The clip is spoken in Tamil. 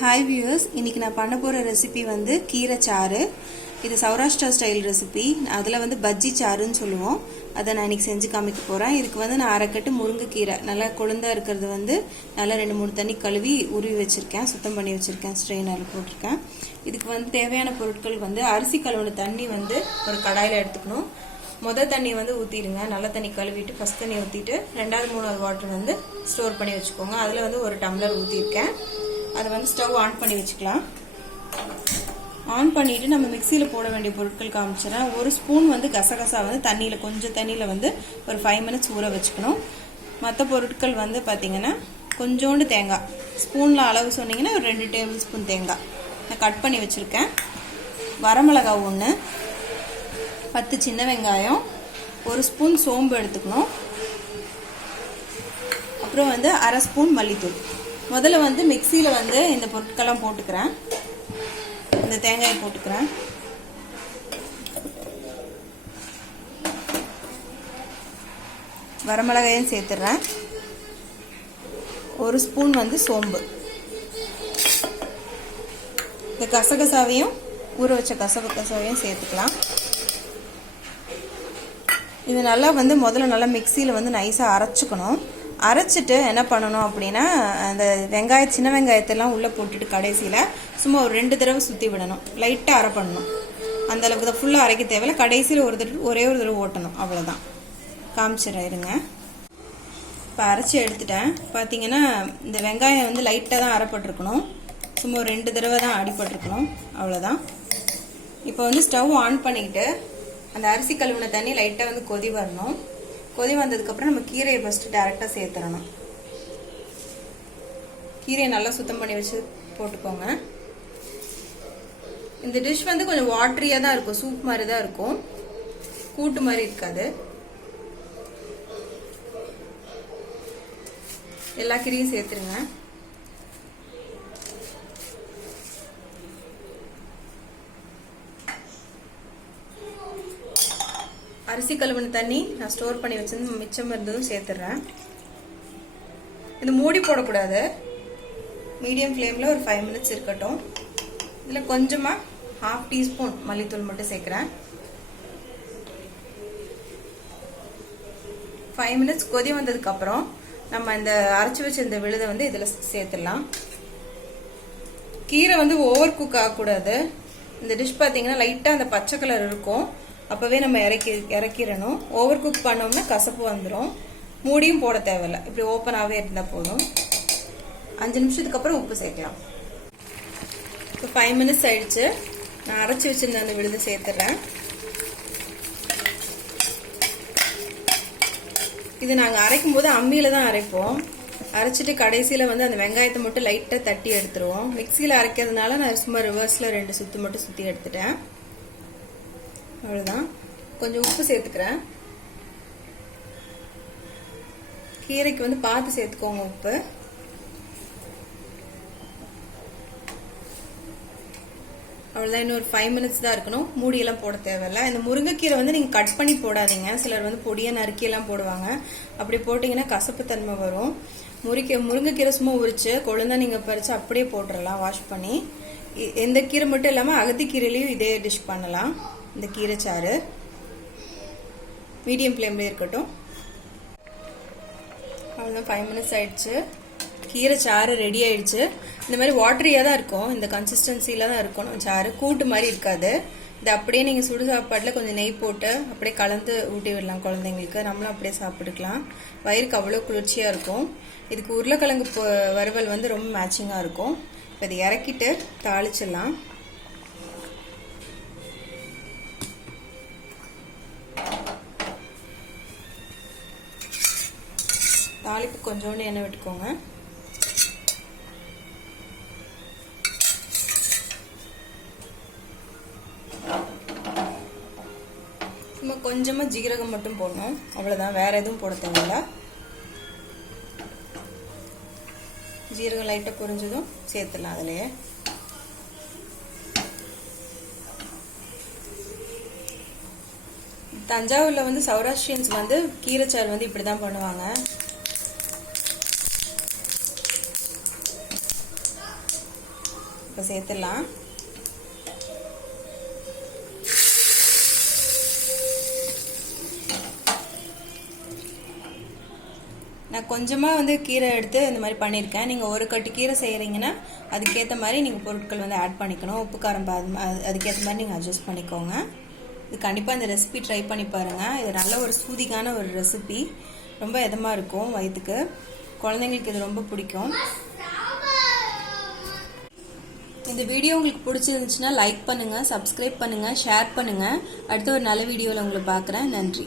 ஹாய் வியூவர்ஸ், இன்னைக்கு நான் பண்ண போகிற ரெசிபி வந்து கீரை சாறு. இது சௌராஷ்டிரா ஸ்டைல் ரெசிபி. அதில் வந்து பஜ்ஜி சாருன்னு சொல்லுவோம். அதை நான் இன்னைக்கு செஞ்சு காமிக்க போகிறேன். இதுக்கு வந்து நான் அரைக்கட்டு முருங்கைக்கீரை நல்லா கொழுந்தா இருக்கிறது வந்து நல்லா 2-3 தண்ணி கழுவி உருவி வச்சுருக்கேன், சுத்தம் பண்ணி வச்சுருக்கேன், ஸ்ட்ரெயினரில் போட்டிருக்கேன். இதுக்கு வந்து தேவையான பொருட்கள் வந்து அரிசி கழுவுன தண்ணி வந்து ஒரு கடாயில் எடுத்துக்கணும். முதல் தண்ணி வந்து ஊற்றிடுங்க, நல்ல தண்ணி கழுவிட்டு ஃபஸ்ட் தண்ணி ஊற்றிட்டு 2வது 3வது வாட்டர் வந்து ஸ்டோர் பண்ணி வச்சுக்கோங்க. அதில் வந்து ஒரு டம்ளர் ஊற்றிருக்கேன். அதை வந்து ஸ்டவ் ஆன் பண்ணி வச்சுக்கலாம். ஆன் பண்ணிவிட்டு நம்ம மிக்சியில் போட வேண்டிய பொருட்கள் காமிச்சிடறேன். ஒரு ஸ்பூன் வந்து கசகசா வந்து கொஞ்சம் தண்ணியில் வந்து ஒரு 5 மினிட்ஸ் ஊற வச்சுக்கணும். மற்ற பொருட்கள் வந்து பார்த்திங்கன்னா கொஞ்சோண்டு தேங்காய், ஸ்பூனில் அளவு சொன்னீங்கன்னா ஒரு 2 டேபிள் ஸ்பூன் தேங்காய் நான் கட் பண்ணி வச்சுருக்கேன். வரமிளகா 1, 10 சின்ன வெங்காயம், 1 ஸ்பூன் சோம்பு எடுத்துக்கணும். அப்புறம் வந்து 1/2 ஸ்பூன் மல்லித்தூள். முதல்ல வந்து மிக்சியில் வந்து இந்த பொருட்கள்லாம் போட்டுக்கிறேன். இந்த தேங்காயை போட்டுக்கிறேன். வரமிளகாயும் சேர்த்துடுறேன். 1 ஸ்பூன் வந்து சோம்பு. இந்த கசகசாவையும் ஊற வச்ச கசகசாவையும் சேர்த்துக்கலாம். இது நல்லா வந்து முதல்ல நல்லா மிக்சியில் வந்து நைஸாக அரைச்சிக்கணும். அரைச்சிட்டு என்ன பண்ணணும் அப்படின்னா, அந்த சின்ன வெங்காயத்தெல்லாம் உள்ளே போட்டுட்டு கடைசியில் சும்மா ஒரு 2 தடவை சுற்றி விடணும். லைட்டாக அரை பண்ணணும். அந்தளவுக்கு தான், ஃபுல்லாக அரைக்க தேவையில்லை. கடைசியில் ஒரே ஒரு தடவை ஓட்டணும், அவ்வளோதான். காமிச்சிடுறேன் இருங்க. இப்போ அரைச்சி எடுத்துட்டேன். பார்த்தீங்கன்னா இந்த வெங்காயம் வந்து லைட்டாக தான் அரைப்பட்டிருக்கணும். சும்மா ஒரு 2 தடவை தான் அடிபட்டிருக்கணும், அவ்வளோதான். இப்போ வந்து ஸ்டவ் ஆன் பண்ணிக்கிட்டு அந்த அரிசி கழுவின தண்ணி லைட்டாக வந்து கொதி வரணும். கொதி வந்ததுக்கப்புறம் நம்ம கீரையை ஃபஸ்ட்டு டேரெக்டாக சேர்த்துடணும். கீரையை நல்லா சுத்தம் பண்ணி வச்சு போட்டுக்கோங்க. இந்த டிஷ் வந்து கொஞ்சம் வாட்டரியாக தான் இருக்கும், சூப் மாதிரி தான் இருக்கும், கூட்டு மாதிரி இருக்காது. எல்லா கீரையும் சேர்த்துருங்க. அரிசி கழுவின தண்ணி நான் ஸ்டோர் பண்ணி வச்சிருந்து மிச்சம் இருந்ததும் சேர்த்துடுறேன். இது மூடி போடக்கூடாது, மீடியம் ஃப்ளேமில் ஒரு 5 மினிட்ஸ் இருக்கட்டும். இதில் கொஞ்சமாக 1/2 டீஸ்பூன் மல்லித்தூள் மட்டும் சேர்க்குறேன். 5 மினிட்ஸ் கொதி வந்ததுக்கப்புறம் நம்ம இந்த அரைச்சி வச்ச இந்த விழுதை வந்து இதில் சேர்த்துடலாம். கீரை வந்து ஓவர் குக் ஆகக்கூடாது. இந்த டிஷ் பார்த்தீங்கன்னா லைட்டாக அந்த பச்சை கலர் இருக்கும், அப்போவே நம்ம இறக்கிடணும். ஓவர் குக் பண்ணோம்னா கசப்பு வந்துடும். மூடியும் போட தேவையில்லை, இப்படி ஓப்பனாகவே இருந்தால் போதும். 5 நிமிஷத்துக்கு அப்புறம் உப்பு சேர்க்கலாம். இப்போ 5 மினிட்ஸ் ஆயிடுச்சு. நான் அரைச்சி வச்சிருந்த அந்த விழுதை சேர்த்துறேன். இது நாங்கள் அரைக்கும் போது அம்மியில் தான் அரைப்போம். அரைச்சிட்டு கடைசியில் வந்து அந்த வெங்காயத்தை மட்டும் லைட்டாக தட்டி எடுத்துருவோம். மிக்சியில் அரைக்கிறதுனால நான் சும்மா ரிவர்ஸில் 2 சுற்று மட்டும் சுற்றி எடுத்துட்டேன், அவ்வளோதான். கொஞ்சம் உப்பு சேர்த்துக்கிறேன். கீரைக்கு வந்து பார்த்து சேர்த்துக்கோங்க உப்பு. அவ்வளோதான். இன்னும் ஒரு 5 மினிட்ஸ் தான் இருக்கணும். மூடியெல்லாம் போட தேவையில்லை. இந்த முருங்கைக்கீரை வந்து நீங்கள் கட் பண்ணி போடாதீங்க. சிலர் வந்து பொடியாக நறுக்கியெல்லாம் போடுவாங்க. அப்படி போட்டிங்கன்னா கசப்பு தன்மை வரும். முருங்கைக்கீரை சும்மா உரிச்சு கொழுந்தா நீங்கள் பறித்து அப்படியே போட்டுடலாம், வாஷ் பண்ணி. எந்த கீரை மட்டும் இல்லாமல் அகத்திக்கீரையிலையும் இதே டிஷ் பண்ணலாம். இந்த கீரை சாறு மீடியம் ஃப்ளேம்லேயே இருக்கட்டும். அவ்வளோதான், 5 மினிட்ஸ் ஆயிடுச்சு. கீரை சாறு ரெடி ஆயிடுச்சு. இந்த மாதிரி வாட்டரியாக தான் இருக்கும், இந்த கன்சிஸ்டன்சியில் தான் இருக்கணும். சாறு கூட்டு மாதிரி இருக்காது. இது அப்படியே நீங்கள் சுடு சாப்பாட்டில் கொஞ்சம் நெய் போட்டு அப்படியே கலந்து ஊட்டி விடலாம் குழந்தைங்களுக்கு. நம்மளும் அப்படியே சாப்பிட்டுக்கலாம். வயிறுக்கு அவ்வளோ குளிர்ச்சியாக இருக்கும். இதுக்கு உருளைக்கிழங்கு வறுவல் வந்து ரொம்ப மேட்சிங்காக இருக்கும். இப்போ இதை இறக்கிட்டு தாளிச்சிடலாம். தாளிப்பு கொஞ்சோண்டு எண்ணெய் விட்டுக்கோங்க. சும்மா கொஞ்சமாக ஜீரகம் மட்டும் போடணும், அவ்வளோதான். வேற எதுவும் போட தேவையில்ல. ஜீரகம் லைட்டாக பொரிஞ்சதும் சேர்த்துடலாம் அதிலேயே. தஞ்சாவூரில் வந்து சௌராஷ்டிரியன்ஸ் வந்து கீரைச்சாறு வந்து இப்படி தான் பண்ணுவாங்க. இப்போ சேர்த்துடலாம். நான் கொஞ்சமாக வந்து கீரை எடுத்து இந்த மாதிரி பண்ணியிருக்கேன். நீங்கள் ஒரு கட்டு கீரை செய்கிறீங்கன்னா அதுக்கேற்ற மாதிரி நீங்கள் பொருட்கள் வந்து ஆட் பண்ணிக்கணும். உப்பு காரம் அதுக்கேற்ற மாதிரி நீங்கள் அட்ஜஸ்ட் பண்ணிக்கோங்க. இது கண்டிப்பாக இந்த ரெசிபி ட்ரை பண்ணி பாருங்கள். இது நல்ல ஒரு சூதிகான ஒரு ரெசிபி, ரொம்ப இதமாக இருக்கும் வயிற்றுக்கு. குழந்தைங்களுக்கு இது ரொம்ப பிடிக்கும். இந்த வீடியோ உங்களுக்கு பிடிச்சிருந்துச்சுன்னா லைக் பண்ணுங்கள், சப்ஸ்கிரைப் பண்ணுங்கள், ஷேர் பண்ணுங்கள். அடுத்த ஒரு நல்ல வீடியோவில் உங்களை பார்க்குறேன். நன்றி.